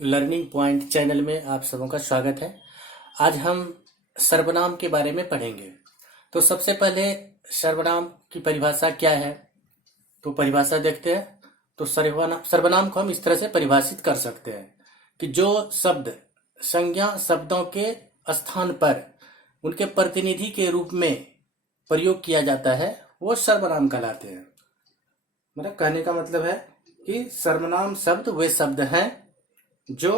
Learning point channel में आप सबों का स्वागत है। आज हम सर्वनाम के बारे में पढ़ेंगे। तो सबसे पहले सर्वनाम की परिभाषा क्या है, तो परिभाषा देखते हैं। तो सर्वनाम को हम इस तरह से परिभाषित कर सकते हैं कि जो शब्द संज्ञा शब्दों के स्थान पर उनके प्रतिनिधि के रूप में प्रयोग किया जाता है वो सर्वनाम कहलाते हैं। मतलब कहने का मतलब है कि सर्वनाम शब्द वे शब्द हैं जो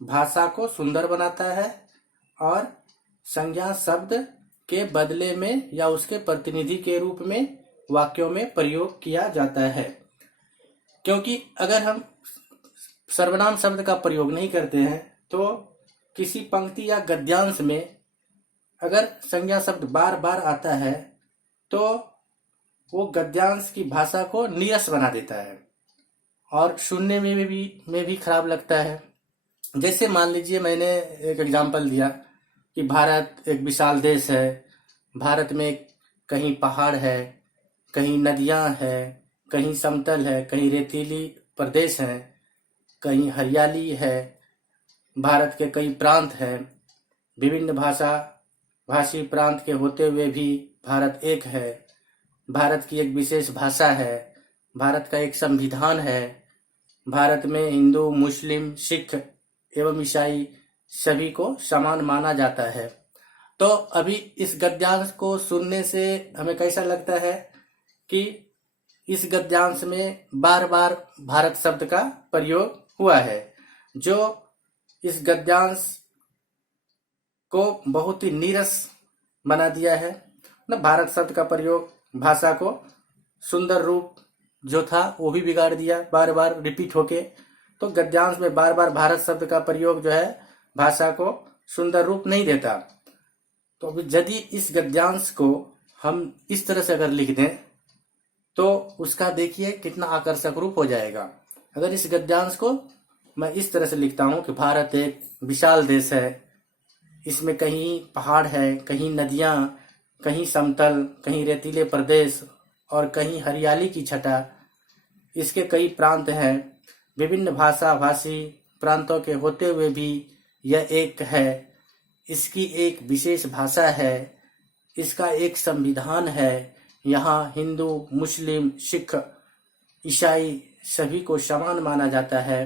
भाषा को सुंदर बनाता है और संज्ञा शब्द के बदले में या उसके प्रतिनिधि के रूप में वाक्यों में प्रयोग किया जाता है। क्योंकि अगर हम सर्वनाम शब्द का प्रयोग नहीं करते हैं तो किसी पंक्ति या गद्यांश में अगर संज्ञा शब्द बार बार आता है तो वो गद्यांश की भाषा को नीरस बना देता है और सुनने में भी खराब लगता है। जैसे मान लीजिए मैंने एक एग्जाम्पल दिया कि भारत एक विशाल देश है, भारत में कहीं पहाड़ है, कहीं नदियां हैं, कहीं समतल है, कहीं रेतीली प्रदेश है, कहीं हरियाली है, भारत के कई प्रांत हैं, विभिन्न भाषी प्रांत के होते हुए भी भारत एक है, भारत की एक विशेष भाषा है, भारत का एक संविधान है, भारत में हिंदू मुस्लिम सिख एवं ईसाई सभी को समान माना जाता है। तो अभी इस गद्यांश को सुनने से हमें कैसा लगता है कि इस गद्यांश में बार बार भारत शब्द का प्रयोग हुआ है, जो इस गद्यांश को बहुत ही नीरस बना दिया है। मतलब भारत शब्द का प्रयोग भाषा को सुंदर रूप जो था वो भी बिगाड़ दिया, बार बार रिपीट होके। तो गद्यांश में बार बार भारत शब्द का प्रयोग जो है भाषा को सुंदर रूप नहीं देता। तो अभी यदि इस गद्यांश को हम इस तरह से अगर लिख दें तो उसका देखिए कितना आकर्षक रूप हो जाएगा। अगर इस गद्यांश को मैं इस तरह से लिखता हूं कि भारत एक विशाल देश है, इसमें कहीं पहाड़ है, कहीं नदियां, कहीं समतल, कहीं रेतीले प्रदेश और कहीं हरियाली की छटा, इसके कई प्रांत हैं, विभिन्न भाषा भाषी प्रांतों के होते हुए भी यह एक है, इसकी एक विशेष भाषा है, इसका एक संविधान है, यहाँ हिंदू मुस्लिम सिख ईसाई सभी को समान माना जाता है।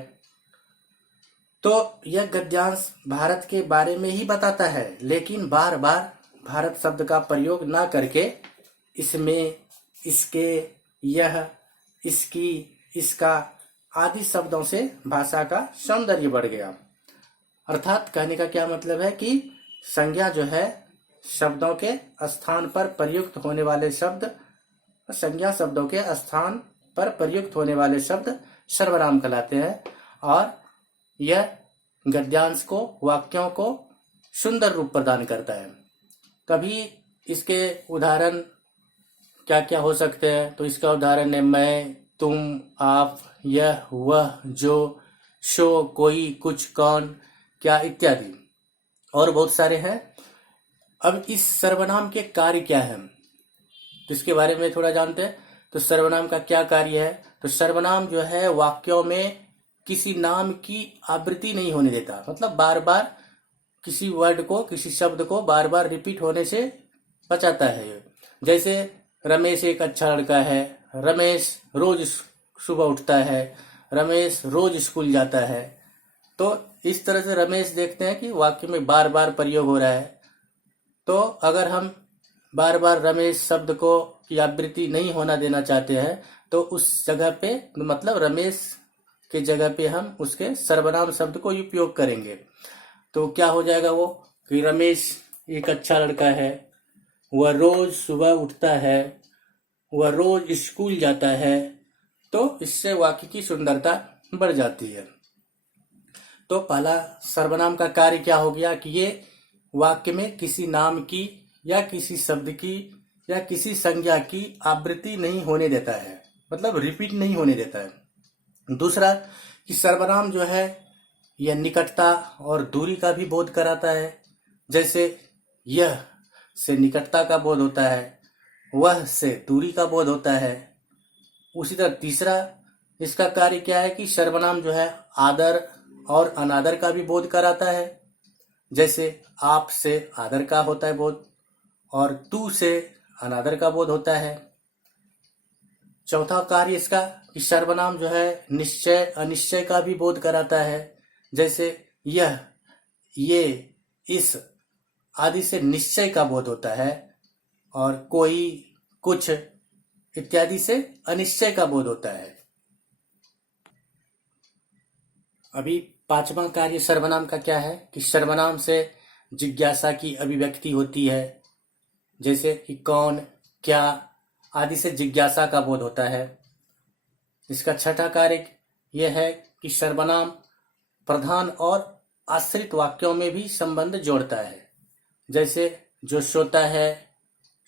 तो यह गद्यांश भारत के बारे में ही बताता है, लेकिन बार बार भारत शब्द का प्रयोग ना करके इसमें इसके, यह, इसकी, इसका आदि शब्दों से भाषा का सौंदर्य बढ़ गया। अर्थात कहने का क्या मतलब है कि संज्ञा जो है शब्दों के स्थान पर प्रयुक्त होने वाले शब्द, संज्ञा शब्दों के स्थान पर प्रयुक्त होने वाले शब्द सर्वनाम कहलाते हैं और यह गद्यांश को, वाक्यों को सुंदर रूप प्रदान करता है। कभी इसके उदाहरण क्या क्या हो सकते हैं, तो इसका उदाहरण है मैं, तुम, आप, यह, वह, जो, सो, कोई, कुछ, कौन, क्या इत्यादि और बहुत सारे हैं। अब इस सर्वनाम के कार्य क्या है तो इसके बारे में थोड़ा जानते हैं। तो सर्वनाम का क्या कार्य है, तो सर्वनाम जो है वाक्यों में किसी नाम की आवृत्ति नहीं होने देता। मतलब बार बार किसी वर्ड को, किसी शब्द को बार बार रिपीट होने से बचाता है। जैसे रमेश एक अच्छा लड़का है, रमेश रोज सुबह उठता है, रमेश रोज स्कूल जाता है। तो इस तरह से रमेश देखते हैं कि वाक्य में बार बार प्रयोग हो रहा है। तो अगर हम बार बार रमेश शब्द को की आवृत्ति नहीं होना देना चाहते हैं तो उस जगह पे, मतलब रमेश के जगह पे हम उसके सर्वनाम शब्द को उपयोग करेंगे। तो क्या हो जाएगा वो कि रमेश एक अच्छा लड़का है, वह रोज सुबह उठता है, वह रोज स्कूल जाता है। तो इससे वाक्य की सुंदरता बढ़ जाती है। तो पहला सर्वनाम का कार्य क्या हो गया कि ये वाक्य में किसी नाम की या किसी शब्द की या किसी संज्ञा की आवृत्ति नहीं होने देता है, मतलब रिपीट नहीं होने देता है। दूसरा कि सर्वनाम जो है यह निकटता और दूरी का भी बोध कराता है। जैसे यह से निकटता का बोध होता है, वह से दूरी का बोध होता है। उसी तरह तीसरा इसका कार्य क्या है कि सर्वनाम जो है आदर और अनादर का भी बोध कराता है। जैसे आप से आदर का होता है बोध, और तू से अनादर का बोध होता है। चौथा कार्य इसका कि सर्वनाम जो है निश्चय अनिश्चय का भी बोध कराता है। जैसे यह, ये, इस आदि से निश्चय का बोध होता है, और कोई, कुछ इत्यादि से अनिश्चय का बोध होता है। अभी पांचवा कार्य सर्वनाम का क्या है कि सर्वनाम से जिज्ञासा की अभिव्यक्ति होती है। जैसे कि कौन, क्या आदि से जिज्ञासा का बोध होता है। इसका छठा कार्य यह है कि सर्वनाम प्रधान और आश्रित वाक्यों में भी संबंध जोड़ता है। जैसे जो सोता है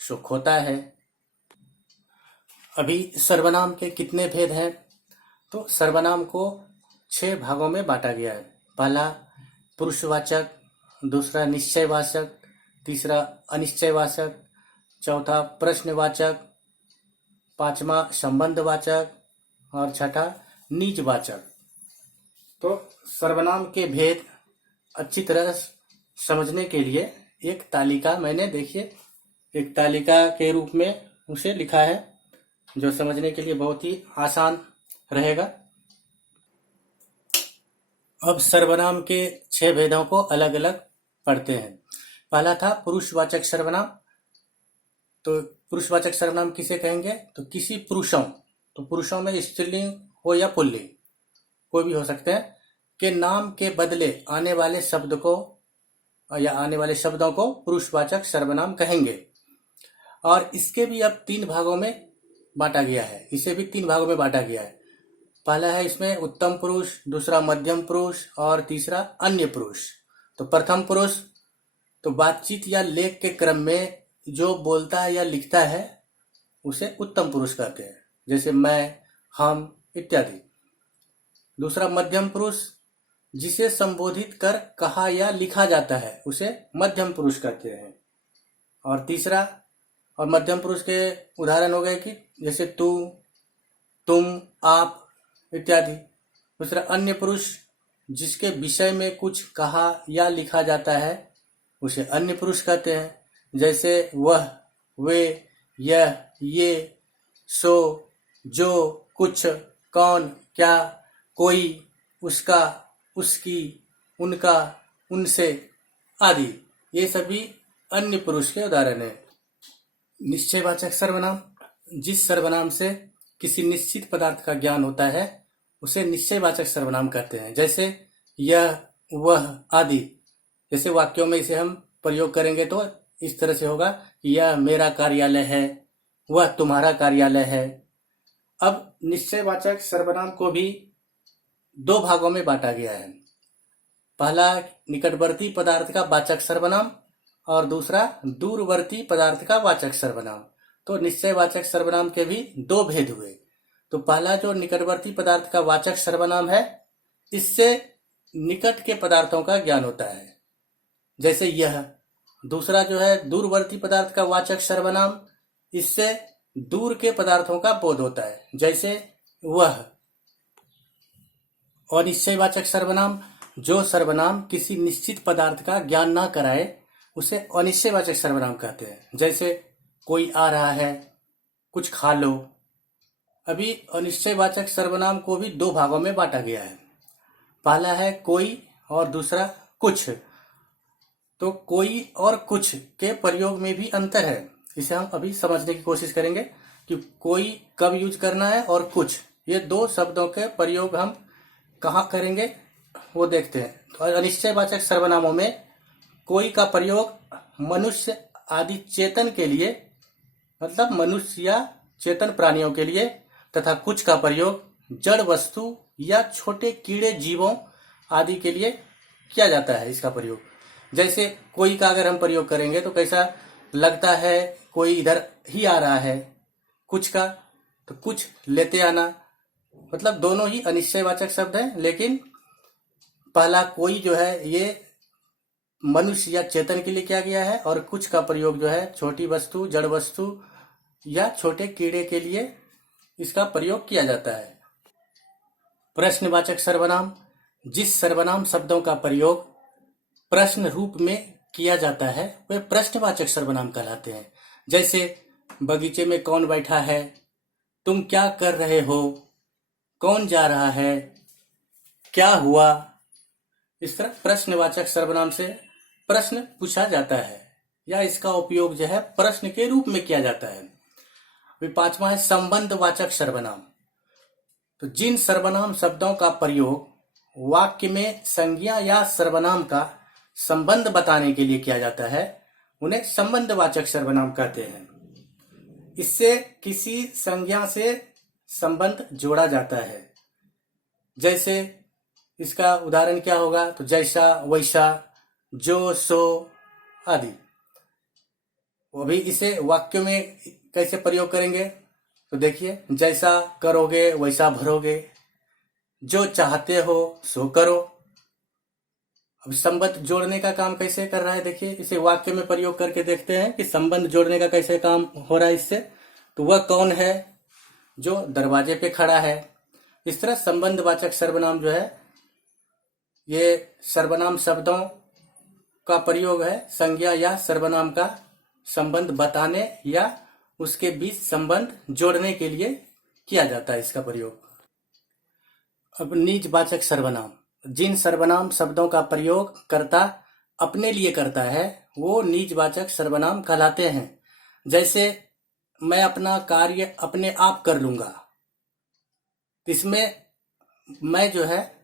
सो खोता है। अभी सर्वनाम के कितने भेद हैं? तो सर्वनाम को 6 भागों में बांटा गया है। पहला पुरुषवाचक, दूसरा निश्चयवाचक, तीसरा अनिश्चयवाचक, चौथा प्रश्नवाचक, पांचवा संबंधवाचक और छठा निजवाचक। तो सर्वनाम के भेद अच्छी तरह समझने के लिए एक तालिका मैंने देखिए एक तालिका के रूप में उसे लिखा है, जो समझने के लिए बहुत ही आसान रहेगा। अब सर्वनाम के 6 भेदों को अलग अलग पढ़ते हैं। पहला था पुरुषवाचक सर्वनाम। तो पुरुषवाचक सर्वनाम किसे कहेंगे? तो किसी पुरुषों, तो पुरुषों में स्त्रीलिंग हो या पुल्लिंग कोई भी हो सकते हैं, के नाम के बदले आने वाले शब्द को या आने वाले शब्दों को पुरुषवाचक सर्वनाम कहेंगे। और इसके भी अब 3 भागों में बांटा गया है। इसे भी 3 भागों में बांटा गया है। पहला है इसमें उत्तम पुरुष, दूसरा मध्यम पुरुष और तीसरा अन्य पुरुष। तो प्रथम पुरुष तो बातचीत या लेख के क्रम में जो बोलता है या लिखता है उसे उत्तम पुरुष कहते हैं, जैसे मैं, हम इत्यादि। दूसरा मध्यम पुरुष जिसे संबोधित कर कहा या लिखा जाता है उसे मध्यम पुरुष कहते हैं। और तीसरा, और मध्यम पुरुष के उदाहरण हो गए कि जैसे तू, तुम, आप इत्यादि। दूसरा अन्य पुरुष जिसके विषय में कुछ कहा या लिखा जाता है उसे अन्य पुरुष कहते हैं, जैसे वह, वे, यह, ये, सो, जो, कुछ, कौन, क्या, कोई, उसका, उसकी, उनका, उनसे आदि। ये सभी अन्य पुरुष के उदाहरण हैं। निश्चयवाचक सर्वनाम, जिस सर्वनाम से किसी निश्चित पदार्थ का ज्ञान होता है उसे निश्चयवाचक सर्वनाम कहते हैं। जैसे यह, वह आदि। जैसे वाक्यों में इसे हम प्रयोग करेंगे तो इस तरह से होगा कि यह मेरा कार्यालय है, वह तुम्हारा कार्यालय है। अब निश्चयवाचक सर्वनाम को भी 2 भागों में बांटा गया है। पहला निकटवर्ती पदार्थ का वाचक सर्वनाम और दूसरा दूरवर्ती पदार्थ का वाचक सर्वनाम। तो निश्चयवाचक सर्वनाम के भी 2 भेद हुए। तो पहला जो निकटवर्ती पदार्थ का वाचक सर्वनाम है, इससे निकट के पदार्थों का ज्ञान होता है, जैसे यह। दूसरा जो है दूरवर्ती पदार्थ का वाचक सर्वनाम, इससे दूर के पदार्थों का बोध होता है, जैसे वह। और निश्चयवाचक सर्वनाम, जो सर्वनाम किसी निश्चित पदार्थ का ज्ञान ना कराए उसे अनिश्चयवाचक सर्वनाम कहते हैं। जैसे कोई आ रहा है, कुछ खा लो। अभी अनिश्चयवाचक सर्वनाम को भी 2 भागों में बांटा गया है। पहला है कोई और दूसरा कुछ। तो कोई और कुछ के प्रयोग में भी अंतर है, इसे हम अभी समझने की कोशिश करेंगे कि कोई कब यूज करना है और कुछ, ये 2 शब्दों के प्रयोग हम कहाँ करेंगे वो देखते हैं। तो अनिश्चयवाचक सर्वनामों में कोई का प्रयोग मनुष्य आदि चेतन के लिए, मतलब मनुष्य या चेतन प्राणियों के लिए, तथा कुछ का प्रयोग जड़ वस्तु या छोटे कीड़े जीवों आदि के लिए किया जाता है। इसका प्रयोग जैसे कोई का अगर हम प्रयोग करेंगे तो कैसा लगता है, कोई इधर ही आ रहा है। कुछ का तो कुछ लेते आना, मतलब दोनों ही अनिश्चयवाचक शब्द हैं, लेकिन पहला कोई जो है ये मनुष्य या चेतन के लिए किया गया है, और कुछ का प्रयोग जो है छोटी वस्तु, जड़ वस्तु या छोटे कीड़े के लिए इसका प्रयोग किया जाता है। प्रश्नवाचक सर्वनाम, जिस सर्वनाम शब्दों का प्रयोग प्रश्न रूप में किया जाता है वे प्रश्नवाचक सर्वनाम कहलाते हैं। जैसे बगीचे में कौन बैठा है, तुम क्या कर रहे हो, कौन जा रहा है, क्या हुआ। इस तरह प्रश्नवाचक सर्वनाम से प्रश्न पूछा जाता है या इसका उपयोग जो है प्रश्न के रूप में किया जाता है। अभी पांचवा है संबंधवाचक सर्वनाम। तो जिन सर्वनाम शब्दों का प्रयोग वाक्य में संज्ञा या सर्वनाम का संबंध बताने के लिए किया जाता है उन्हें संबंधवाचक सर्वनाम कहते हैं। इससे किसी संज्ञा से संबंध जोड़ा जाता है। जैसे इसका उदाहरण क्या होगा, तो जैसा, वैसा, जो, सो आदि। अभी इसे वाक्य में कैसे प्रयोग करेंगे, तो देखिए, जैसा करोगे वैसा भरोगे, जो चाहते हो सो करो। अब संबंध जोड़ने का काम कैसे कर रहा है, देखिए इसे वाक्य में प्रयोग करके देखते हैं कि संबंध जोड़ने का कैसे काम हो रहा है इससे। तो वह कौन है जो दरवाजे पे खड़ा है। इस तरह संबंधवाचक सर्वनाम जो है ये सर्वनाम शब्दों का प्रयोग है संज्ञा या सर्वनाम का संबंध बताने या उसके बीच संबंध जोड़ने के लिए किया जाता है इसका प्रयोग। अब निजवाचक सर्वनाम, जिन सर्वनाम शब्दों का प्रयोग कर्ता अपने लिए करता है वो निजवाचक सर्वनाम कहलाते हैं। जैसे मैं अपना कार्य अपने आप कर लूंगा, इसमें मैं जो है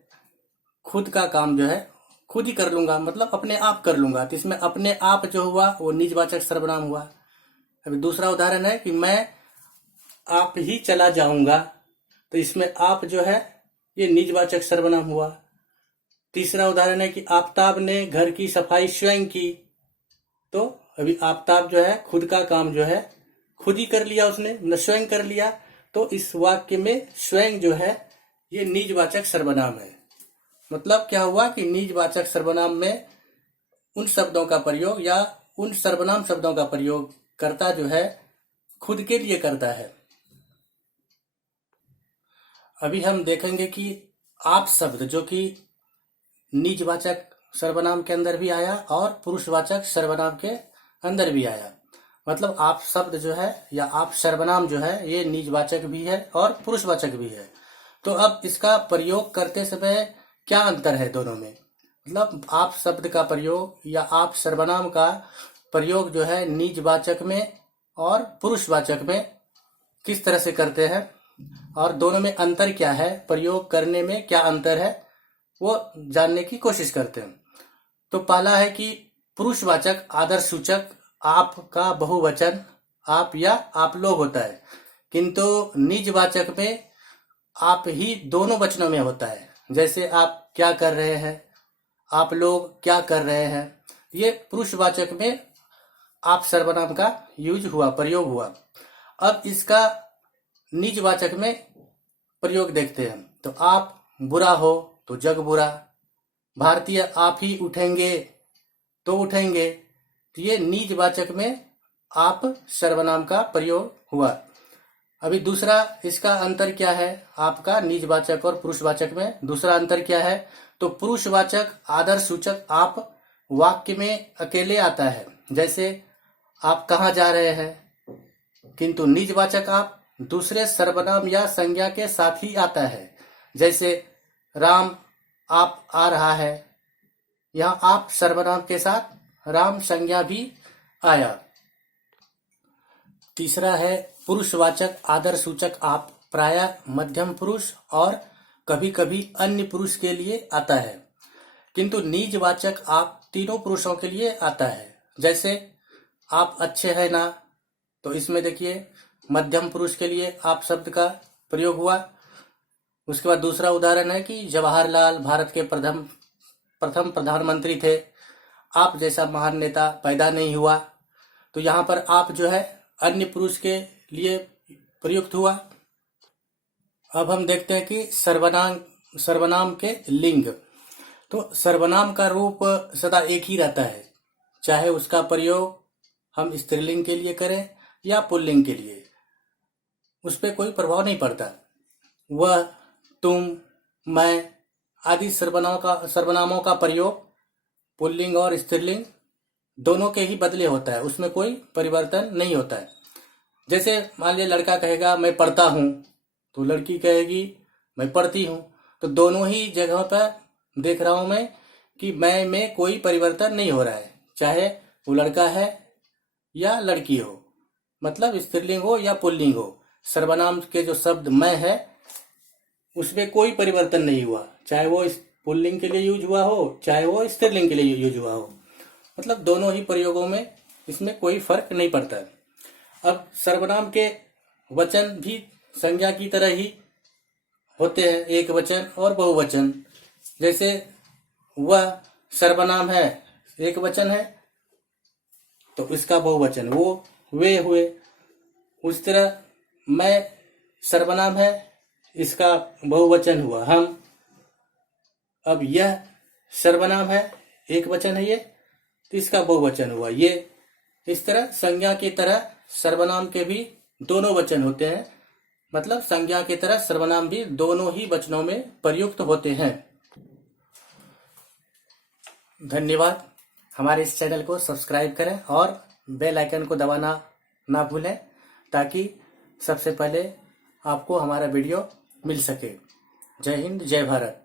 खुद का काम जो है खुद ही कर लूंगा, मतलब अपने आप कर लूंगा। तो इसमें अपने आप जो हुआ वो निजवाचक सर्वनाम हुआ। अभी दूसरा उदाहरण है कि मैं आप ही चला जाऊंगा, तो इसमें आप जो है ये निजवाचक सर्वनाम हुआ। तीसरा उदाहरण है कि आफताब ने घर की सफाई स्वयं की, तो अभी आफताब जो है खुद का काम जो है खुद ही कर लिया, उसने स्वयं कर लिया। तो इस वाक्य में स्वयं जो है ये निजवाचक सर्वनाम है। मतलब क्या हुआ कि निजवाचक सर्वनाम में उन शब्दों का प्रयोग या उन सर्वनाम शब्दों का प्रयोग कर्ता जो है खुद के लिए करता है। अभी हम देखेंगे कि आप शब्द जो कि निजवाचक सर्वनाम के अंदर भी आया और पुरुषवाचक सर्वनाम के अंदर भी आया। मतलब आप शब्द जो है या आप सर्वनाम जो है ये निजवाचक भी है और पुरुषवाचक भी है। तो अब इसका प्रयोग करते समय क्या अंतर है दोनों में। मतलब आप शब्द का प्रयोग या आप सर्वनाम का प्रयोग जो है निजवाचक में और पुरुषवाचक में किस तरह से करते हैं और दोनों में अंतर क्या है, प्रयोग करने में क्या अंतर है, वो जानने की कोशिश करते हैं। तो पहला है कि पुरुषवाचक आदर सूचक आप का बहुवचन आप या आप लोग होता है, किंतु निजवाचक में आप ही दोनों वचनों में होता है। जैसे आप क्या कर रहे हैं, आप लोग क्या कर रहे हैं, ये पुरुषवाचक में आप सर्वनाम का यूज हुआ, प्रयोग हुआ। अब इसका निजवाचक में प्रयोग देखते हैं। तो आप बुरा हो तो जग बुरा, भारतीय आप ही उठेंगे तो उठेंगे, तो ये निजवाचक में आप सर्वनाम का प्रयोग हुआ। अभी दूसरा इसका अंतर क्या है, आपका निजवाचक और पुरुषवाचक में दूसरा अंतर क्या है। तो पुरुषवाचक आदर सूचक आप वाक्य में अकेले आता है, जैसे आप कहाँ जा रहे हैं, किंतु निजवाचक आप दूसरे सर्वनाम या संज्ञा के साथ ही आता है। जैसे राम आप आ रहा है, यहाँ आप सर्वनाम के साथ राम संज्ञा भी आया। तीसरा है पुरुषवाचक आदर सूचक आप प्रायः मध्यम पुरुष और कभी कभी अन्य पुरुष के लिए आता है, किंतु निजवाचक आप तीनों पुरुषों के लिए आता है। जैसे आप अच्छे हैं ना, तो इसमें देखिए मध्यम पुरुष के लिए आप शब्द का प्रयोग हुआ। उसके बाद दूसरा उदाहरण है कि जवाहरलाल भारत के प्रथम प्रधानमंत्री थे, आप जैसा महान नेता पैदा नहीं हुआ, तो यहाँ पर आप जो है अन्य पुरुष के लिए प्रयुक्त हुआ। अब हम देखते हैं कि सर्वनाम के लिंग। तो सर्वनाम का रूप सदा एक ही रहता है, चाहे उसका प्रयोग हम स्त्रीलिंग के लिए करें या पुल्लिंग के लिए, उस पर कोई प्रभाव नहीं पड़ता। वह, तुम, मैं आदि सर्वनामों का प्रयोग पुल्लिंग और स्त्रीलिंग दोनों के ही बदले होता है, उसमें कोई परिवर्तन नहीं होता है। जैसे मान लिया लड़का कहेगा मैं पढ़ता हूँ, तो लड़की कहेगी मैं पढ़ती हूँ। तो दोनों ही जगहों पर देख रहा हूं मैं कि मैं में कोई परिवर्तन नहीं हो रहा है, चाहे वो लड़का है या लड़की हो, मतलब स्त्रीलिंग हो या पुल्लिंग हो। सर्वनाम के जो शब्द मैं है उसमें कोई परिवर्तन नहीं हुआ, चाहे वो पुल्लिंग के लिए यूज हुआ हो चाहे वो स्त्रीलिंग के लिए यूज हुआ हो, मतलब दोनों ही प्रयोगों में इसमें कोई फर्क नहीं पड़ता। अब सर्वनाम के वचन भी संज्ञा की तरह ही होते हैं, एक वचन और बहुवचन। जैसे वह सर्वनाम है, एक वचन है, तो इसका बहुवचन वो वे हुए। उस तरह मैं सर्वनाम है, इसका बहुवचन हुआ हम। अब यह सर्वनाम है, एक वचन है ये, तो इसका बहुवचन हुआ ये। इस तरह संज्ञा की तरह सर्वनाम के भी दोनों वचन होते हैं, मतलब संज्ञा की तरह सर्वनाम भी दोनों ही वचनों में प्रयुक्त होते हैं। धन्यवाद। हमारे इस चैनल को सब्सक्राइब करें और बेल आइकन को दबाना ना भूलें, ताकि सबसे पहले आपको हमारा वीडियो मिल सके। जय हिंद, जय भारत।